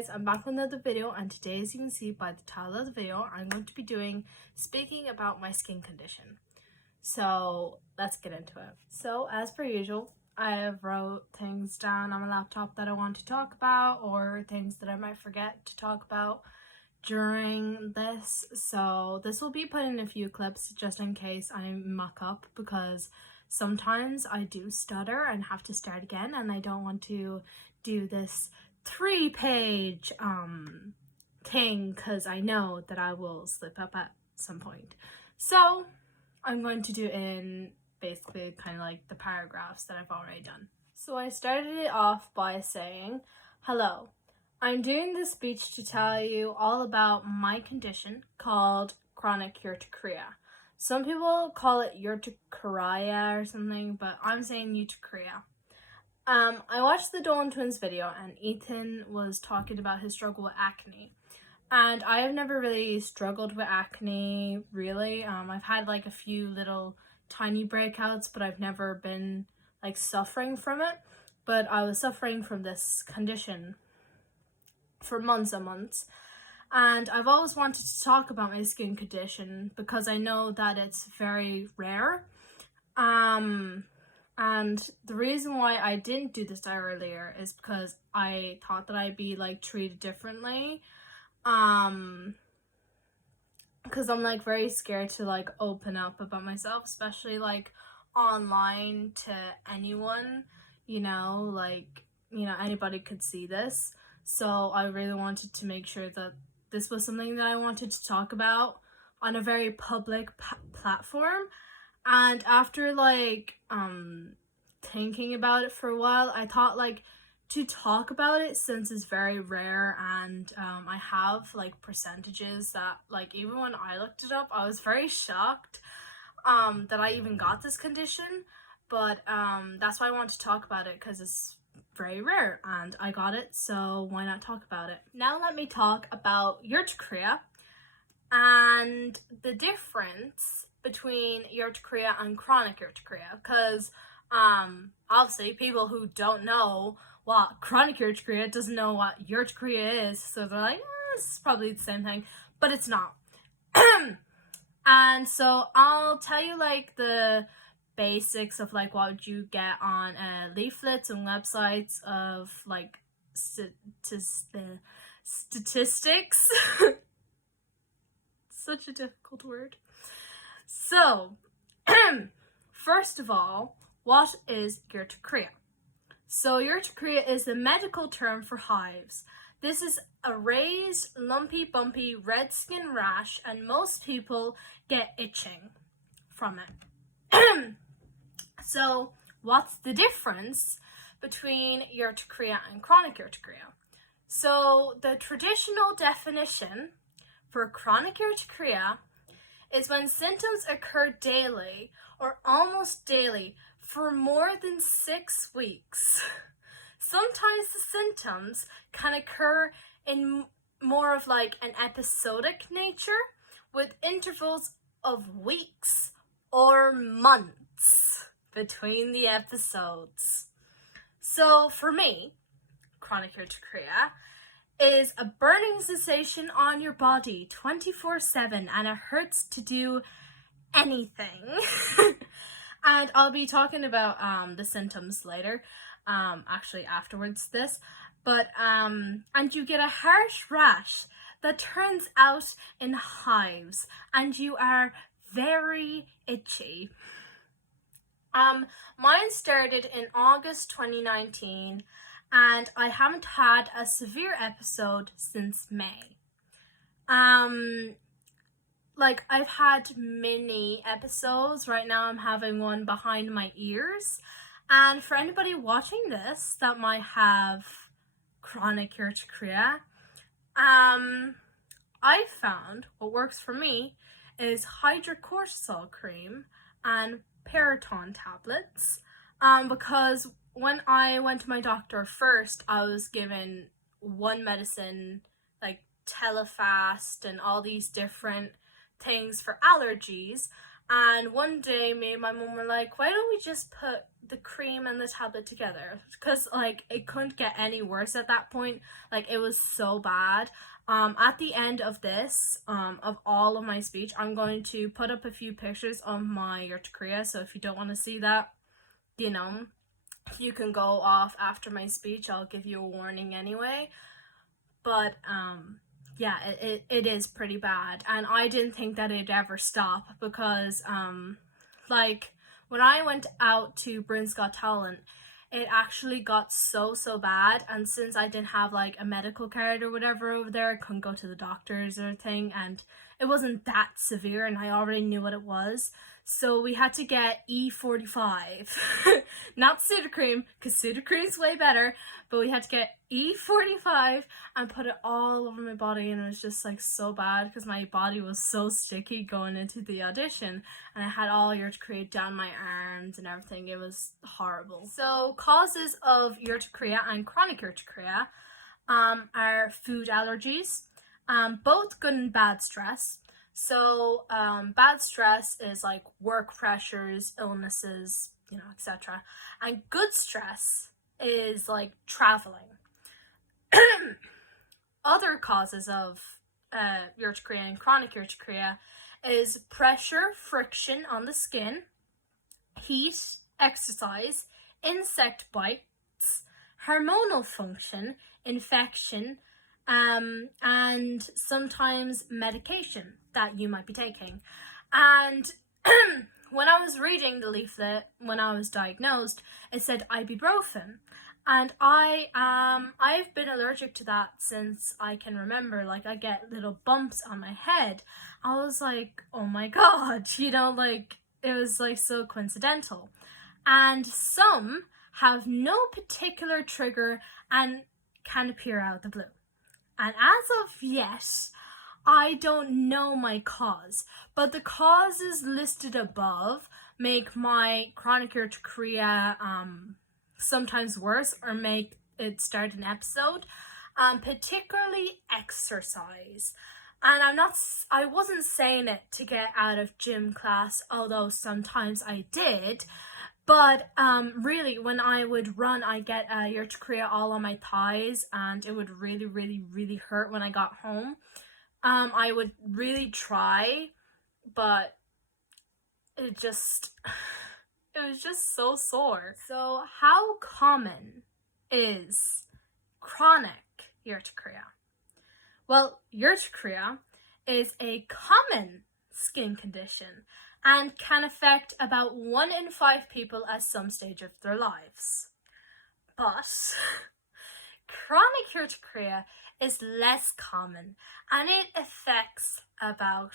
guys, I'm back with another video, and today, as you can see by the title of the video, I'm going to be speaking about my skin condition. So let's get into it. So as per usual, I have wrote things down on my laptop that I want to talk about, or things that I might forget to talk about during this. So this will be put in a few clips just in case I muck up, because sometimes I do stutter and have to start again, and I don't want to do this 3-page thing because I know that I will slip up at some point. So I'm going to do in basically kind of like the paragraphs that I've already done. So I started it off by saying, "Hello, I'm doing this speech to tell you all about my condition called chronic urticaria. Some people call it urticaria or something, but I'm saying urticaria. I watched the Dolan Twins video, and Ethan was talking about his struggle with acne. And I have never really struggled with acne, really. I've had like a few little tiny breakouts, but I've never been like suffering from it. But I was suffering from this condition for months and months. And I've always wanted to talk about my skin condition because I know that it's very rare. And the reason why I didn't do this earlier is because I thought that I'd be like treated differently. Because I'm like very scared to like open up about myself, especially like online to anyone, anybody could see this. So I really wanted to make sure that this was something that I wanted to talk about on a very public platform. And after thinking about it for a while, I thought to talk about it, since it's very rare, and I have percentages that even when I looked it up, I was very shocked that I even got this condition. But that's why I want to talk about it, because it's very rare and I got it, so why not talk about it? Now let me talk about urticaria and the difference between urticaria and chronic urticaria, because obviously people who don't know what chronic urticaria doesn't know what urticaria is, so they're like, this is probably the same thing, but it's not. And so I'll tell you the basics of what you get on leaflets and websites of statistics. Such a difficult word. So, first of all, what is urticaria? So urticaria is the medical term for hives. This is a raised, lumpy, bumpy red skin rash, and most people get itching from it. So what's the difference between urticaria and chronic urticaria? So the traditional definition for chronic urticaria is when symptoms occur daily or almost daily for more than 6 weeks. Sometimes the symptoms can occur in more of an episodic nature, with intervals of weeks or months between the episodes. So for me, chronic urticaria is a burning sensation on your body 24/7, and it hurts to do anything. And I'll be talking about the symptoms later, actually afterwards this. But and you get a harsh rash that turns out in hives, and you are very itchy. Mine started in August 2019, and I haven't had a severe episode since May. I've had mini episodes. Right now I'm having one behind my ears. And for anybody watching this that might have chronic urticaria, I found what works for me is hydrocortisone cream and Piriton tablets, because when I went to my doctor first, I was given one medicine, Telefast and all these different things for allergies, And one day me and my mom were like, why don't we just put the cream and the tablet together? Because like it couldn't get any worse at that point. Like it was so bad. At the end of this, of all of my speech, I'm going to put up a few pictures of my urticaria. So if you don't want to see that, you know, you can go off after my speech. I'll give you a warning anyway. But yeah, it is pretty bad, and I didn't think that it'd ever stop because like when I went out to Britain's Got Talent, it actually got so bad, and since I didn't have like a medical card or whatever over there, I couldn't go to the doctors or anything, and it wasn't that severe, and I already knew what it was. So we had to get E45, not Sudocrem, because Sudocrem's way better, but we had to get E45 and put it all over my body, and it was just like so bad because my body was so sticky going into the audition, and I had all urticaria down my arms and everything. It was horrible. So causes of urticaria and chronic urticaria are food allergies, both good and bad stress. So bad stress is like work pressures, illnesses, you know, etc. And good stress is like traveling. Other causes of urticaria and chronic urticaria is pressure, friction on the skin, heat, exercise, insect bites, hormonal function, infection, and sometimes medication that you might be taking. And when I was reading the leaflet when I was diagnosed, it said ibuprofen, and I've been allergic to that since I can remember. Like I get little bumps on my head. I was like, oh my god, you know, like it was like so coincidental. And some have no particular trigger and can appear out of the blue. And as of yet, I don't know my cause, but the causes listed above make my chronic urticaria sometimes worse or make it start an episode, particularly exercise. And I wasn't saying it to get out of gym class, although sometimes I did. But really, when I would run, I get urticaria all on my thighs, and it would really hurt when I got home. I would really try, but it was just so sore. So how common is chronic urticaria? Well, urticaria is a common skin condition and can affect about 1 in 5 people at some stage of their lives. But chronic urticaria is less common, and it affects about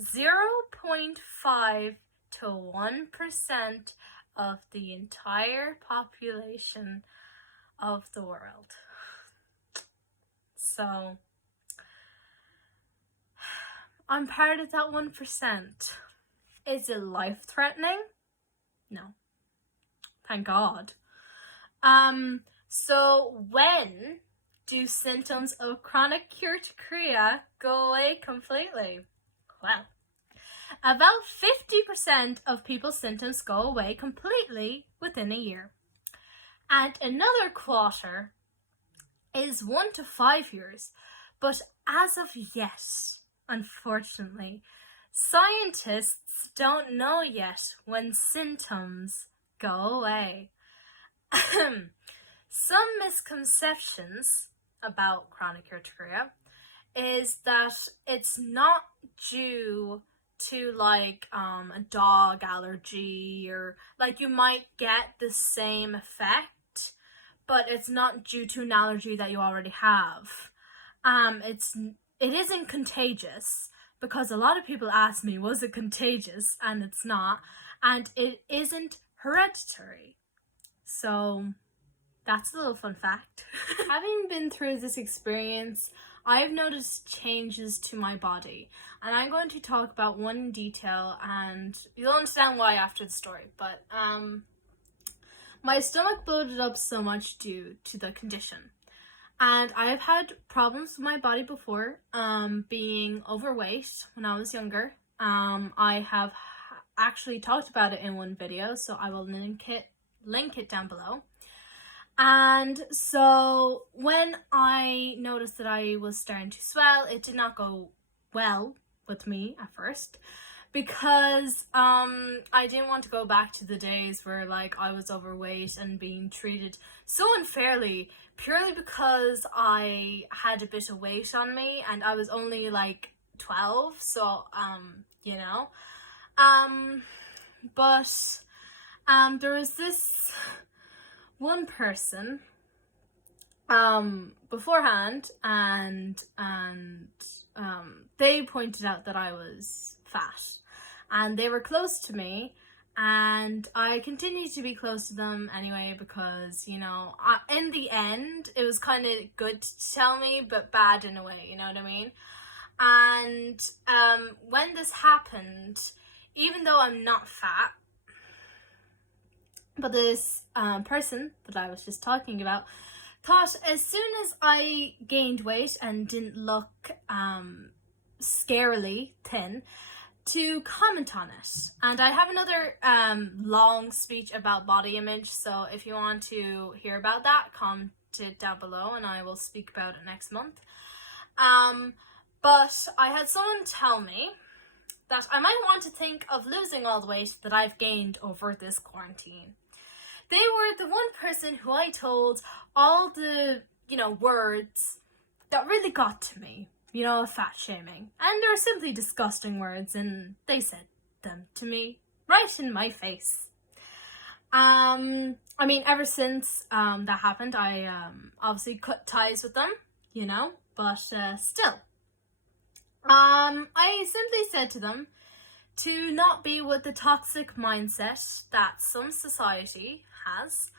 0.5 to 1% of the entire population of the world. So I'm part of that 1%. Is it life-threatening? No. Thank God. So when do symptoms of chronic urticaria go away completely? Well, about 50% of people's symptoms go away completely within a year. And another quarter is 1 to 5 years. But as of yet, unfortunately, scientists don't know yet when symptoms go away. Some misconceptions about chronic urticaria is that it's not due to like a dog allergy, or like you might get the same effect, but it's not due to an allergy that you already have. It isn't contagious, because a lot of people ask me, was it contagious? And it's not. And it isn't hereditary. So that's a little fun fact. Having been through this experience, I've noticed changes to my body. And I'm going to talk about one in detail, and you'll understand why after the story. But my stomach bloated up so much due to the condition. And I've had problems with my body before, being overweight when I was younger. I have actually talked about it in one video, so I will link it down below. And so when I noticed that I was starting to swell, it did not go well with me at first, because I didn't want to go back to the days where like I was overweight and being treated so unfairly purely because I had a bit of weight on me and I was only like 12, so you know. But there was this one person beforehand, and they pointed out that I was fat, and they were close to me, and I continued to be close to them anyway, because, you know, in the end it was kind of good to tell me, but bad in a way, you know what I mean? And when this happened, even though I'm not fat, but this person that I was just talking about thought as soon as I gained weight and didn't look scarily thin, to comment on it. And I have another long speech about body image, so if you want to hear about that, comment it down below and I will speak about it next month. But I had someone tell me that I might want to think of losing all the weight that I've gained over this quarantine. They were the one person who I told all the, you know, words that really got to me, you know, fat shaming. And they're simply disgusting words, and they said them to me right in my face. I mean, ever since that happened, I obviously cut ties with them, you know, but still. I simply said to them to not be with the toxic mindset that some society has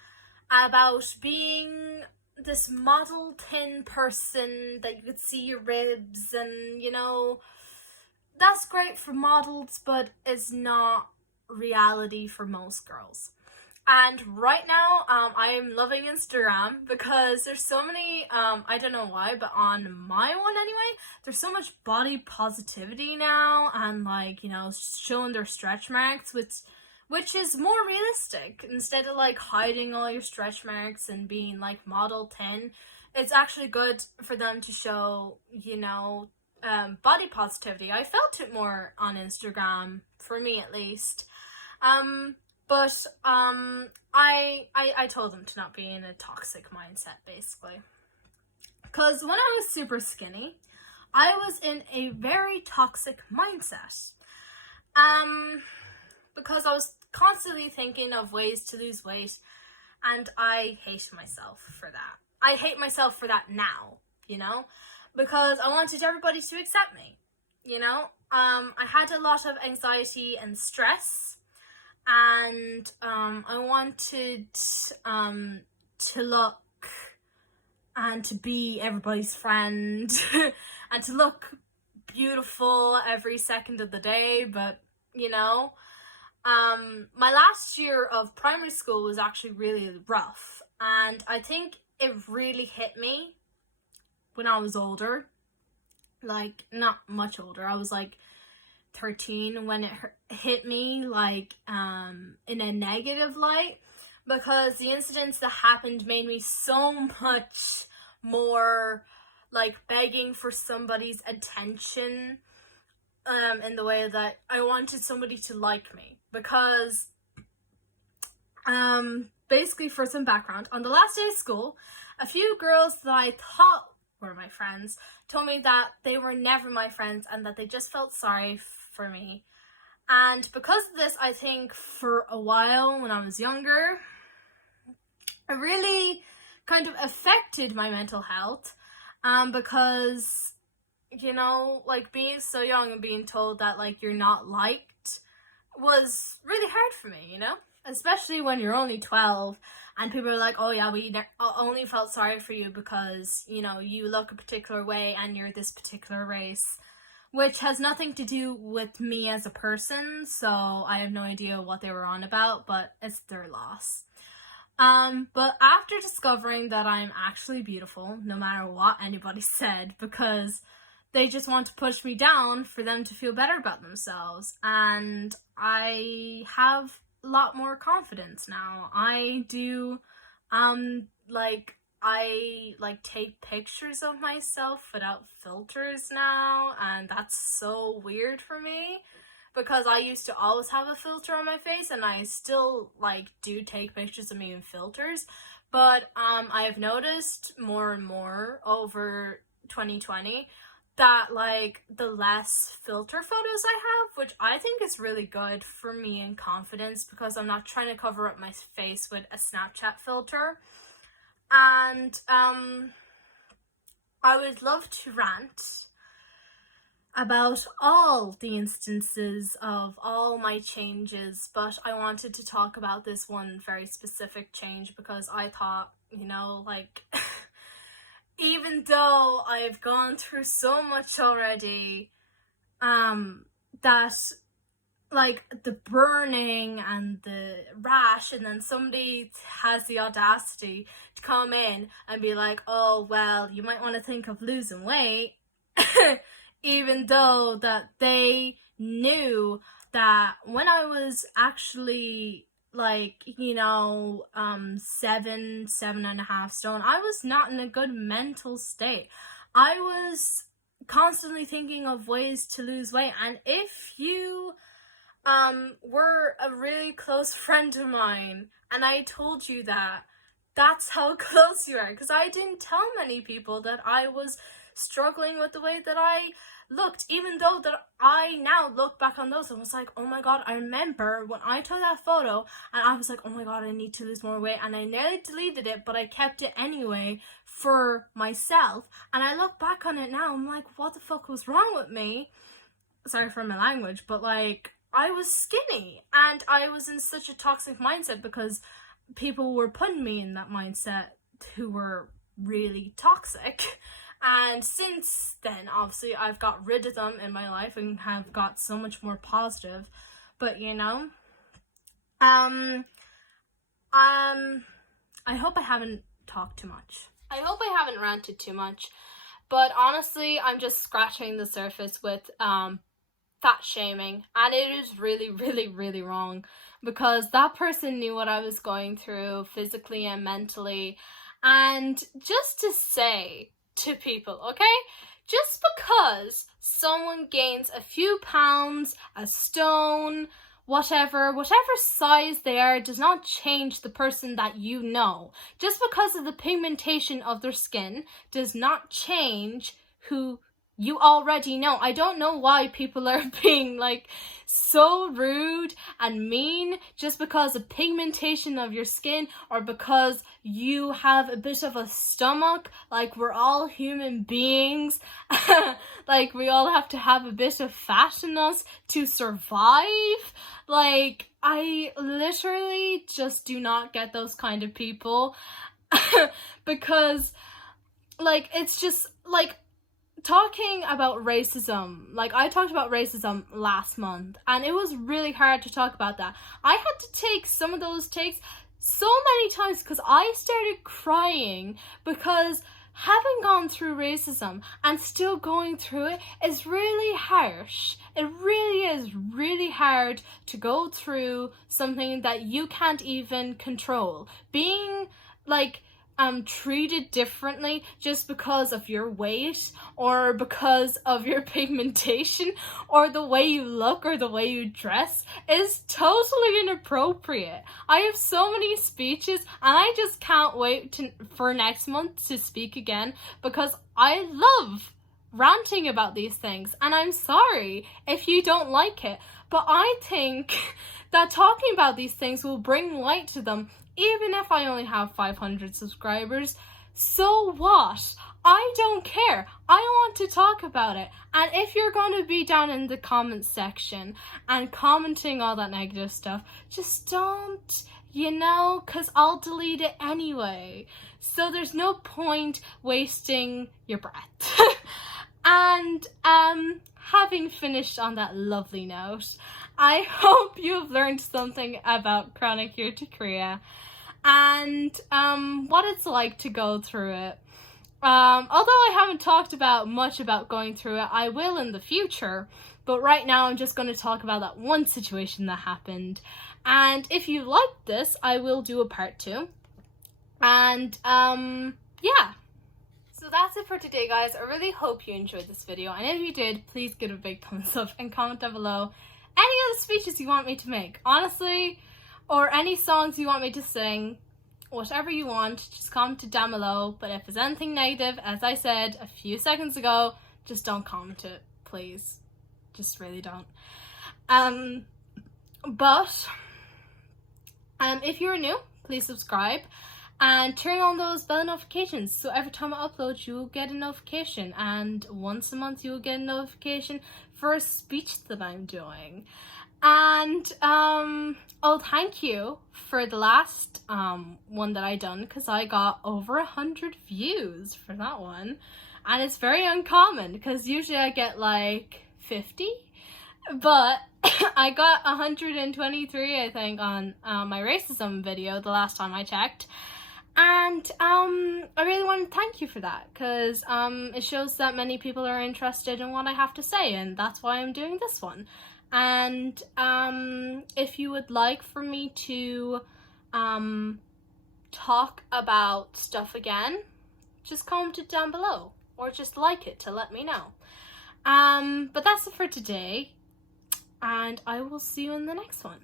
about being this model thin person that you could see your ribs, and, you know, that's great for models, but it's not reality for most girls. And right now, I am loving Instagram because there's so many, I don't know why, but on my one anyway, there's so much body positivity now, and like, you know, showing their stretch marks, which is more realistic. Instead of like hiding all your stretch marks and being like model 10, it's actually good for them to show, you know, body positivity. I felt it more on Instagram, for me at least. But I told them to not be in a toxic mindset, basically. Because when I was super skinny, I was in a very toxic mindset. Because I was constantly thinking of ways to lose weight, and I hate myself for that. I hate myself for that now, you know, because I wanted everybody to accept me, you know. I had a lot of anxiety and stress, and I wanted to look and to be everybody's friend and to look beautiful every second of the day. But, you know, my last year of primary school was actually really rough, and I think it really hit me when I was older. Like, not much older. I was like 13 when it hit me, like, in a negative light, because the incidents that happened made me so much more like begging for somebody's attention, in the way that I wanted somebody to like me. Because basically, for some background, on the last day of school, a few girls that I thought were my friends told me that they were never my friends and that they just felt sorry for me. And because of this, I think for a while when I was younger, it really kind of affected my mental health, because, you know, like, being so young and being told that, like, you're not liked was really hard for me, you know? Especially when you're only 12 and people are like, oh yeah, we only felt sorry for you because, you know, you look a particular way and you're this particular race, which has nothing to do with me as a person, so I have no idea what they were on about, but it's their loss. But after discovering that I'm actually beautiful, no matter what anybody said, because they just want to push me down for them to feel better about themselves. And I have a lot more confidence now. I do, I take pictures of myself without filters now, and that's so weird for me because I used to always have a filter on my face, and I still do take pictures of me in filters. But I've noticed more and more over 2020 that the less filter photos I have, which I think is really good for me and confidence, because I'm not trying to cover up my face with a Snapchat filter. And I would love to rant about all the instances of all my changes, but I wanted to talk about this one very specific change because I thought, even though I've gone through so much already, that the burning and the rash, and then somebody has the audacity to come in and be like, oh, well, you might want to think of losing weight, even though that they knew that when I was actually 7.5 stone, I was not in a good mental state. I was constantly thinking of ways to lose weight, and if you were a really close friend of mine and I told you that, that's how close you are, because I didn't tell many people that I was struggling with the way that I looked, even though that I now look back on those and was like, oh my god, I remember when I took that photo and I was like, oh my god, I need to lose more weight, and I nearly deleted it, but I kept it anyway for myself. And I look back on it now, I'm like, what the fuck was wrong with me? Sorry for my language, but I was skinny and I was in such a toxic mindset because people were putting me in that mindset who were really toxic. And since then, obviously, I've got rid of them in my life and have got so much more positive. But, I hope I haven't talked too much. I hope I haven't ranted too much. But honestly, I'm just scratching the surface with fat shaming. And it is really, really, really wrong. Because that person knew what I was going through physically and mentally. And just to say to people, okay? Just because someone gains a few pounds, a stone, whatever size they are, does not change the person that you know. Just because of the pigmentation of their skin does not change who you already know. I don't know why people are being so rude and mean just because of pigmentation of your skin, or because you have a bit of a stomach. We're all human beings. We all have to have a bit of fat in us to survive. I literally just do not get those kind of people. Because it's just talking about racism, I talked about racism last month, and it was really hard to talk about that. I had to take some of those takes so many times because I started crying, because having gone through racism and still going through it is really harsh. It really is really hard to go through something that you can't even control. Being treated differently just because of your weight, or because of your pigmentation, or the way you look, or the way you dress, is totally inappropriate. I have so many speeches, and I just can't wait for next month to speak again, because I love ranting about these things, and I'm sorry if you don't like it, but I think that talking about these things will bring light to them. Even if I only have 500 subscribers, so what? I don't care. I want to talk about it. And if you're going to be down in the comments section and commenting all that negative stuff, just don't, because I'll delete it anyway. So there's no point wasting your breath. And having finished on that lovely note, I hope you've learned something about chronic urticaria and what it's like to go through it. Although I haven't talked about much about going through it, I will in the future. But right now I'm just going to talk about that one situation that happened. And if you like this, I will do a part 2. And, yeah. So that's it for today, guys. I really hope you enjoyed this video. And if you did, please give it a big thumbs up and comment down below any other speeches you want me to make. Honestly, or any songs you want me to sing. Whatever you want, just comment it down below. But if there's anything negative, as I said a few seconds ago, just don't comment it, please. Just really don't. If you're new, please subscribe and turn on those bell notifications, so every time I upload you will get a notification, and once a month you will get a notification for a speech that I'm doing. And thank you for the last one that I done, because I got over 100 views for that one, and it's very uncommon because usually I get like 50, but I got 123 I think on my racism video the last time I checked. And I really want to thank you for that, because it shows that many people are interested in what I have to say, and that's why I'm doing this one. And if you would like for me to talk about stuff again, just comment it down below, or just like it to let me know. But that's it for today, and I will see you in the next one.